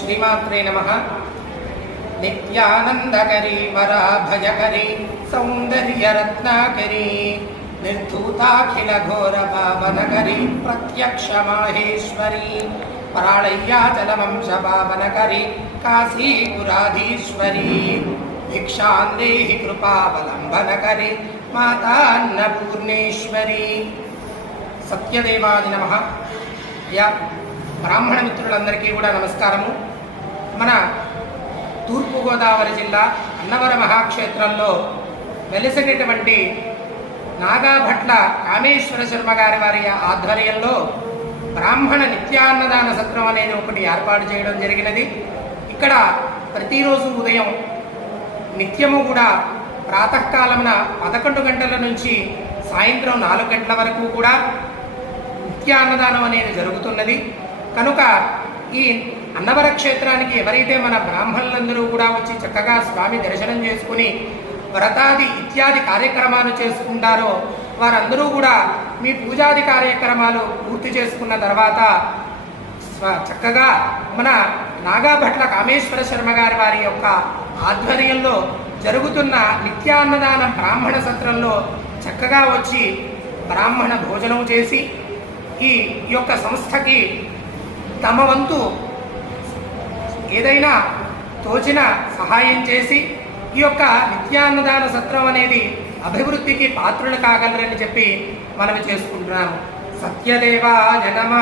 श्रीमात्रे नमः। नित्यानन्दकरी वराभयकरी सौन्दर्यरत्नाकरी निर्धूताखिलघोरपावनकरी प्रत्यक्षमाहेश्वरी प्राणय्याचलवंशपावनकरी काशीपुराधीश्वरी, भिक्षान्देहि कृपावलम्बनकरी, मातान्नपूर्णेश्वरी। सत्यदेवादि नमः। या బ్రాహ్మణ మిత్రులందరికీ కూడా నమస్కారము. మన తూర్పుగోదావరి జిల్లా అన్నవర మహాక్షేత్రంలో వెలిసినటువంటి నాగాభట్ల కామేశ్వర శర్మ గారి వారి ఆధ్వర్యంలో బ్రాహ్మణ నిత్యాన్నదాన సత్రం అనేది ఒకటి ఏర్పాటు చేయడం జరిగినది. ఇక్కడ ప్రతిరోజు ఉదయం నిత్యము కూడా ప్రాతకాలమున పదకొండు గంటల నుంచి సాయంత్రం నాలుగు గంటల వరకు కూడా నిత్యాన్నదానం అనేది జరుగుతున్నది. కనుక ఈ అన్నవర క్షేత్రానికి ఎవరైతే మన బ్రాహ్మణులందరూ కూడా వచ్చి చక్కగా స్వామి దర్శనం చేసుకుని వ్రతాది ఇత్యాది కార్యక్రమాలు చేసుకుంటారో వారందరూ కూడా మీ పూజాది కార్యక్రమాలు పూర్తి చేసుకున్న తర్వాత చక్కగా మన నాగాభట్ల కామేశ్వర శర్మ గారి వారి యొక్క ఆధ్వర్యంలో జరుగుతున్న నిత్యాన్నదానం బ్రాహ్మణ సత్రంలో చక్కగా వచ్చి బ్రాహ్మణ భోజనం చేసి ఈ యొక్క సంస్థకి తమ వంతు ఏదైనా తోచిన సహాయం చేసి ఈ యొక్క నిత్యాన్నదాన సత్రం అనేది అభివృద్ధికి పాత్రులు కాగలరని చెప్పి మనవి చేసుకుంటున్నాము. సత్యదేవాయ నమ.